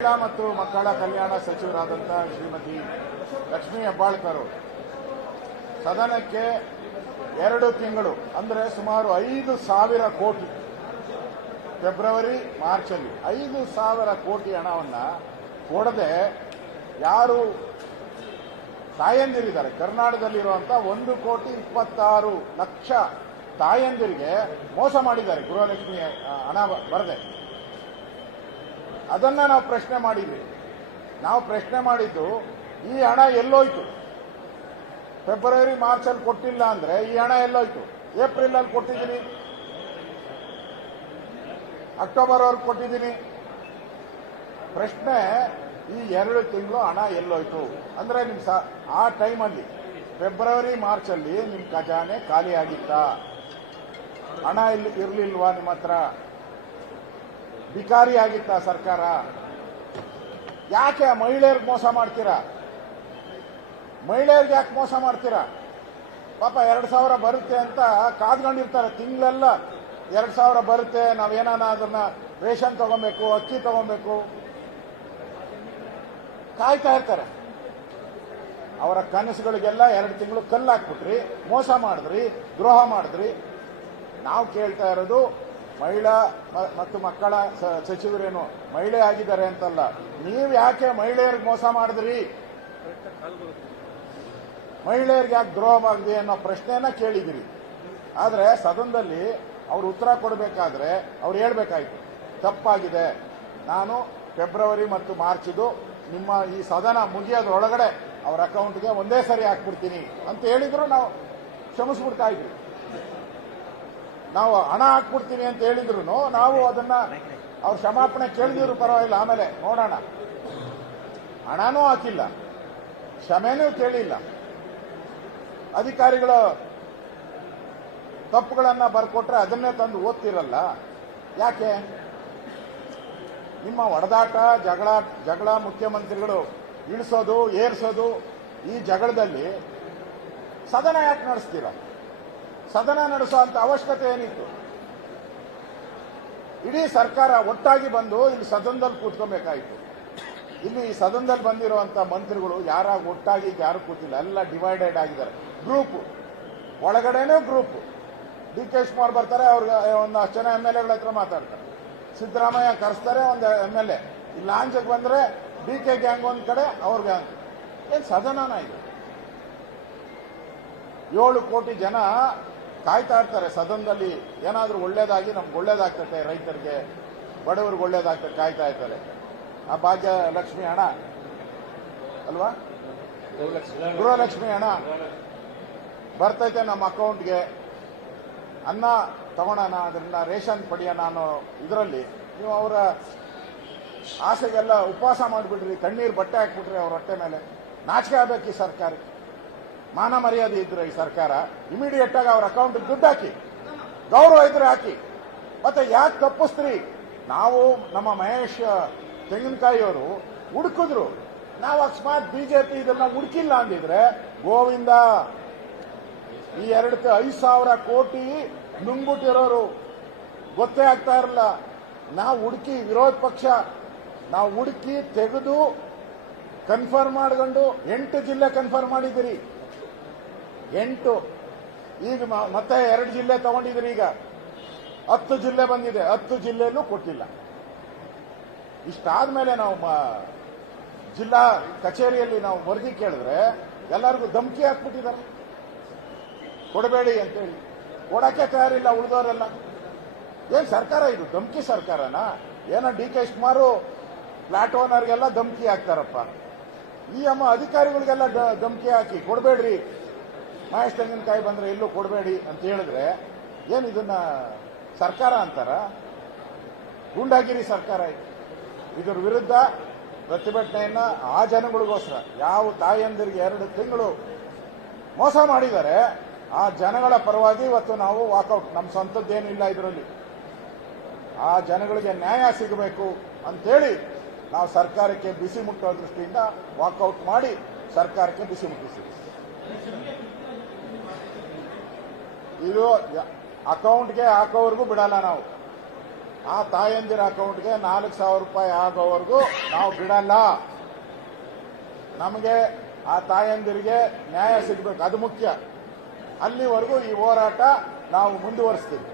ಮಹಿಳಾ ಮತ್ತು ಮಕ್ಕಳ ಕಲ್ಯಾಣ ಸಚಿವರಾದಂತಹ ಶ್ರೀಮತಿ ಲಕ್ಷ್ಮೀ ಹೆಬ್ಬಾಳ್ಕರ್ ಸದನಕ್ಕೆ 2 ತಿಂಗಳು ಅಂದರೆ ಸುಮಾರು 5,000 ಕೋಟಿ ಫೆಬ್ರವರಿ ಮಾರ್ಚಲ್ಲಿ 5,000 ಕೋಟಿ ಹಣವನ್ನು ಕೊಡದೆ ಯಾರು ತಾಯಂದಿರಿದ್ದಾರೆ ಕರ್ನಾಟಕದಲ್ಲಿರುವಂಥ 1,26,00,000 ತಾಯಂದಿರಿಗೆ ಮೋಸ ಮಾಡಿದ್ದಾರೆ ಗೃಹಲಕ್ಷ್ಮಿ ಹಣ ಬರದೆ. ಅದನ್ನ ನಾವು ಪ್ರಶ್ನೆ ಮಾಡಿದ್ವಿ. ನಾವು ಪ್ರಶ್ನೆ ಮಾಡಿದ್ದು ಈ ಹಣ ಎಲ್ಲೋಯ್ತು? ಫೆಬ್ರವರಿ ಮಾರ್ಚಲ್ಲಿ ಕೊಟ್ಟಿಲ್ಲ ಅಂದ್ರೆ ಈ ಹಣ ಎಲ್ಲೋಯ್ತು? ಏಪ್ರಿಲ್ ಅಲ್ಲಿ ಕೊಟ್ಟಿದ್ದೀನಿ, ಅಕ್ಟೋಬರ್ ವರೆಗೂ ಕೊಟ್ಟಿದ್ದೀನಿ. ಪ್ರಶ್ನೆ ಈ 2 ತಿಂಗಳು ಹಣ ಎಲ್ಲೋಯ್ತು ಅಂದ್ರೆ ನಿಮ್ ಆ ಟೈಮಲ್ಲಿ ಫೆಬ್ರವರಿ ಮಾರ್ಚಲ್ಲಿ ನಿಮ್ ಖಜಾನೆ ಖಾಲಿ ಆಗಿತ್ತಾ? ಹಣ ಇರ್ಲಿಲ್ವಾ ನಿಮ್ಮ ಹತ್ರ? ಬಿಕಾರಿ ಆಗಿತ್ತ ಸರ್ಕಾರ? ಯಾಕೆ ಮಹಿಳೆಯರಿಗೆ ಮೋಸ ಮಾಡ್ತೀರಾ? ಮಹಿಳೆಯರಿಗೆ ಯಾಕೆ ಮೋಸ ಮಾಡ್ತೀರಾ? ಪಾಪ 2,000 ಬರುತ್ತೆ ಅಂತ ಕಾದ್ಕೊಂಡಿರ್ತಾರೆ. ತಿಂಗಳೆಲ್ಲ 2,000 ಬರುತ್ತೆ, ನಾವೇನಾನ ಅದನ್ನ ರೇಷನ್ ತಗೊಬೇಕು, ಅಕ್ಕಿ ತಗೊಬೇಕು, ಕಾಯ್ತಾ ಇರ್ತಾರೆ. ಅವರ ಕನಸುಗಳಿಗೆಲ್ಲ 2 ತಿಂಗಳು ಕಲ್ಲು ಹಾಕ್ಬಿಟ್ರಿ, ಮೋಸ ಮಾಡಿದ್ರಿ, ದ್ರೋಹ ಮಾಡಿದ್ರಿ. ನಾವು ಕೇಳ್ತಾ ಇರೋದು ಮಹಿಳಾ ಮತ್ತು ಮಕ್ಕಳ ಸಚಿವರೇನು ಮಹಿಳೆ ಆಗಿದ್ದಾರೆ ಅಂತಲ್ಲ, ನೀವು ಯಾಕೆ ಮಹಿಳೆಯರಿಗೆ ಮೋಸ ಮಾಡಿದ್ರಿ? ಮಹಿಳೆಯರಿಗೆ ಯಾಕೆ ದ್ರೋಹ ಮಾಡಿದ್ರಿ ಅನ್ನೋ ಪ್ರಶ್ನೆಯನ್ನ ಕೇಳಿದಿರಿ. ಆದರೆ ಸದನದಲ್ಲಿ ಅವರು ಉತ್ತರ ಕೊಡಬೇಕಾದ್ರೆ ಅವ್ರು ಹೇಳ್ಬೇಕಾಯ್ತು, ತಪ್ಪಾಗಿದೆ, ನಾನು ಫೆಬ್ರವರಿ ಮತ್ತು ಮಾರ್ಚ್ದು ನಿಮ್ಮ ಈ ಸದನ ಮುಗಿಯೋದ್ರೊಳಗಡೆ ಅವರ ಅಕೌಂಟ್ಗೆ ಒಂದೇ ಸರಿ ಹಾಕ್ಬಿಡ್ತೀನಿ ಅಂತ ಹೇಳಿದ್ರು ನಾವು ಕ್ಷಮಿಸ್ಬಿಡ್ತಾ ಇದ್ವಿ. ನಾವು ಹಣ ಹಾಕ್ಬಿಡ್ತೀನಿ ಅಂತ ಹೇಳಿದ್ರು ನಾವು ಅದನ್ನ ಅವ್ರ ಕ್ಷಮಾಪಣೆ ಕೇಳಿದ್ರು ಪರವಾಗಿಲ್ಲ, ಆಮೇಲೆ ನೋಡೋಣ. ಹಣನೂ ಹಾಕಿಲ್ಲ, ಕ್ಷಮೆನೂ ಕೇಳಿಲ್ಲ. ಅಧಿಕಾರಿಗಳ ತಪ್ಪುಗಳನ್ನ ಬರ್ಕೊಟ್ರೆ ಅದನ್ನೇ ತಂದು ಓದ್ತಿರಲ್ಲ. ಯಾಕೆ ನಿಮ್ಮ ಹೊಡೆದಾಟ, ಜಗಳ ಮುಖ್ಯಮಂತ್ರಿಗಳು ಇಳಿಸೋದು ಏರ್ಸೋದು, ಈ ಜಗಳದಲ್ಲಿ ಸದನ ಯಾಕೆ ನಡೆಸ್ತೀರಾ? ಸದನ ನಡೆಸುವಂತ ಅವಶ್ಯಕತೆ ಏನಿತ್ತು? ಇಡೀ ಸರ್ಕಾರ ಒಟ್ಟಾಗಿ ಬಂದು ಇಲ್ಲಿ ಸದನದಲ್ಲಿ ಕೂತ್ಕೊಬೇಕಾಯಿತು. ಇಲ್ಲಿ ಈ ಸದನದಲ್ಲಿ ಬಂದಿರುವಂತ ಮಂತ್ರಿಗಳು ಯಾರಾಗ ಒಟ್ಟಾಗಿ ಯಾರು ಕೂತಿಲ್ಲ, ಎಲ್ಲ ಡಿವೈಡೆಡ್ ಆಗಿದ್ದಾರೆ. ಗ್ರೂಪ್ ಒಳಗಡೆನೂ ಗ್ರೂಪ್. ಡಿ.ಕೆ. ಶಿವಕುಮಾರ್ ಬರ್ತಾರೆ, ಅವ್ರಿಗೆ ಒಂದಷ್ಟು ಜನ MLA ಹತ್ರ ಮಾತಾಡ್ತಾರೆ. ಸಿದ್ದರಾಮಯ್ಯ ಕರೆಸ್ತಾರೆ ಒಂದು MLA. ಈ ಲಾಂಚ್ಗೆ ಬಂದ್ರೆ ಡಿ.ಕೆ. ಗ್ಯಾಂಗ್ ಒಂದ್ ಕಡೆ, ಅವ್ರ ಗ್ಯಾಂಗ್. ಏನ್ ಸದನನ ಇದು? 7 ಕೋಟಿ ಜನ ಕಾಯ್ತಾ ಇರ್ತಾರೆ ಸದನದಲ್ಲಿ. ಏನಾದ್ರೂ ಒಳ್ಳೇದಾಗಿ ನಮ್ಗೆ ಒಳ್ಳೇದಾಗ್ತದೆ, ರೈತರಿಗೆ ಬಡವರಿಗೆ ಒಳ್ಳೇದಾಗ್ತದೆ, ಕಾಯ್ತಾ ಇರ್ತಾರೆ. ಆ ಭಾಗ್ಯ ಲಕ್ಷ್ಮಿ ಹಣ ಅಲ್ವಾ, ಗೃಹಲಕ್ಷ್ಮಿ ಹಣ ಬರ್ತೈತೆ ನಮ್ಮ ಅಕೌಂಟ್ಗೆ, ಅನ್ನ ತಗೊಳೋಣ, ಅದರಿಂದ ರೇಷನ್ ಪಡೆಯೋಣ ಅನ್ನೋ ಇದರಲ್ಲಿ ನೀವು ಅವರ ಆಸೆಗೆಲ್ಲ ಉಪವಾಸ ಮಾಡಿಬಿಡ್ರಿ, ಕಣ್ಣೀರು ಬಟ್ಟೆ ಹಾಕ್ಬಿಟ್ರಿ ಅವ್ರ ಹೊಟ್ಟೆ ಮೇಲೆ. ನಾಚಿಕೆ ಆಗ್ಬೇಕು ಈ ಸರ್ಕಾರಕ್ಕೆ. ಮಾನ ಮರ್ಯಾದೆ ಇದ್ರೆ ಈ ಸರ್ಕಾರ ಇಮಿಡಿಯೇಟ್ ಆಗಿ ಅವ್ರ ಅಕೌಂಟ್ ದುಡ್ಡು ಹಾಕಿ, ಗೌರವ ಇದ್ರೆ ಹಾಕಿ. ಮತ್ತೆ ಯಾಕೆ ತಪ್ಪಿಸ್ತ್ರಿ? ನಾವು ನಮ್ಮ ಮಹೇಶ್ ತೆಂಗಿನಕಾಯಿಯವರು ಹುಡುಕಿದ್ರು. ನಾವು ಅಕಸ್ಮಾತ್ ಬಿಜೆಪಿ ಇದನ್ನ ಹುಡುಕಿಲ್ಲ ಅಂದಿದ್ರೆ ಗೋವಿಂದ ಈ 5,000 ಕೋಟಿ ನುಂಗ್ಬಿಟ್ಟಿರೋರು ಗೊತ್ತೇ ಆಗ್ತಾ ಇರಲ್ಲ. ನಾವು ಹುಡುಕಿ, ವಿರೋಧ ಪಕ್ಷ ನಾವು ಹುಡುಕಿ ತೆಗೆದು ಕನ್ಫರ್ಮ್ ಮಾಡ್ಕೊಂಡು 8 ಜಿಲ್ಲೆ ಕನ್ಫರ್ಮ್ ಮಾಡಿದಿರಿ. 8 ಈಗ ಮತ್ತೆ 2 ಜಿಲ್ಲೆ ತಗೊಂಡಿದ್ರಿ. ಈಗ 10 ಜಿಲ್ಲೆ ಬಂದಿದೆ, 10 ಜಿಲ್ಲೆನೂ ಕೊಟ್ಟಿಲ್ಲ. ಇಷ್ಟಾದ್ಮೇಲೆ ನಾವು ಜಿಲ್ಲಾ ಕಚೇರಿಯಲ್ಲಿ ನಾವು ವರದಿ ಕೇಳಿದ್ರೆ ಎಲ್ಲರಿಗೂ ಧಮಕಿ ಹಾಕ್ಬಿಟ್ಟಿದ್ದಾರೆ, ಕೊಡಬೇಡಿ ಅಂತೇಳಿ. ಕೊಡಕ್ಕೆ ತಯಾರಿಲ್ಲ ಉಳಿದವರೆಲ್ಲ. ಏನ್ ಸರ್ಕಾರ ಇದು? ಧಮಕಿ ಸರ್ಕಾರನಾ? ಏನೋ ಡಿ.ಕೆ. ಶಿವಕುಮಾರ್ ಫ್ಲಾಟ್ ಓನರ್ಗೆಲ್ಲ ಧಮಕಿ ಹಾಕ್ತಾರಪ್ಪ, ಈ ಅಧಿಕಾರಿಗಳಿಗೆಲ್ಲ ಧಮಕಿ ಹಾಕಿ ಕೊಡಬೇಡ್ರಿ, ಮಹೇಶ್ ತೆಂಗಿನಕಾಯಿ ಬಂದ್ರೆ ಎಲ್ಲೂ ಕೊಡಬೇಡಿ ಅಂತ ಹೇಳಿದ್ರೆ ಏನ್ ಇದನ್ನ ಸರ್ಕಾರ ಅಂತಾರ? ಗೂಂಡಾಗಿರಿ ಸರ್ಕಾರ ಇದು. ಇದ್ರ ವಿರುದ್ಧ ಪ್ರತಿಭಟನೆಯನ್ನ ಆ ಜನಗಳಿಗೋಸ್ಕರ, ಯಾವ ತಾಯಂದಿರಿಗೆ 2 ತಿಂಗಳು ಮೋಸ ಮಾಡಿದ್ದಾರೆ ಆ ಜನಗಳ ಪರವಾಗಿ ಇವತ್ತು ನಾವು ವಾಕೌಟ್. ನಮ್ಮ ಸ್ವಂತದ್ದೇನಿಲ್ಲ ಇದರಲ್ಲಿ. ಆ ಜನಗಳಿಗೆ ನ್ಯಾಯ ಸಿಗಬೇಕು ಅಂತೇಳಿ ನಾವು ಸರ್ಕಾರಕ್ಕೆ ಬಿಸಿ ಮುಟ್ಟೋ ದೃಷ್ಟಿಯಿಂದ ವಾಕೌಟ್ ಮಾಡಿ ಸರ್ಕಾರಕ್ಕೆ ಬಿಸಿ ಮುಟ್ಟಿಸಿದ್ವಿ. ಇದು ಅಕೌಂಟ್ಗೆ ಹಾಕೋವರೆಗೂ ಬಿಡಲ್ಲ ನಾವು. ಆ ತಾಯಂದಿರ ಅಕೌಂಟ್ಗೆ 4,000 ರೂಪಾಯಿ ಆಗೋವರೆಗೂ ನಾವು ಬಿಡಲ್ಲ. ನಮಗೆ ಆ ತಾಯಂದಿರಿಗೆ ನ್ಯಾಯ ಸಿಗಬೇಕು, ಅದು ಮುಖ್ಯ. ಅಲ್ಲಿವರೆಗೂ ಈ ಹೋರಾಟ ನಾವು ಮುಂದುವರಿಸ್ತೀವಿ.